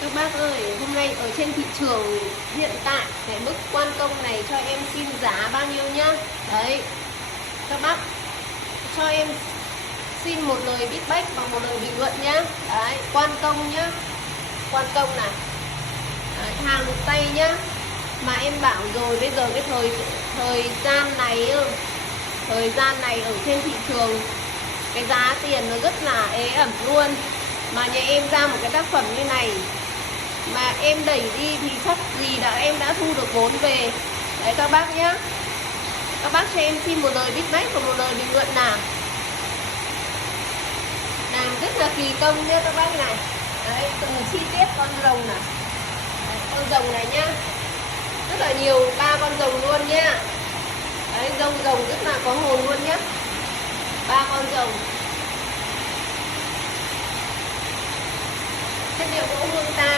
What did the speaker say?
Các bác ơi, hôm nay ở trên thị trường hiện tại cái mức quan công này cho em xin giá bao nhiêu nhá? Đấy, các bác cho em xin một lời feedback bằng một lời bình luận nhá. Đấy, quan công nhá. Quan công này. Đấy, hàng được tay nhá. Mà em bảo rồi, bây giờ cái thời gian này ở trên thị trường cái giá tiền nó rất là ế ẩm luôn. Mà nhà em ra một cái tác phẩm như này mà em đẩy đi thì chắc gì em đã thu được vốn về. Đấy các bác nhá. Các bác cho em xin một lời feedback và một lời bình luận nào. Làm rất là kỳ công nhá các bác này. Đấy, từng chi tiết con rồng này. Đấy, con rồng này nhá. Rất là nhiều, 3 con rồng luôn nhá. Đấy, rồng rất là có hồn luôn nhá. 3 con rồng. Chất liệu gỗ hương ta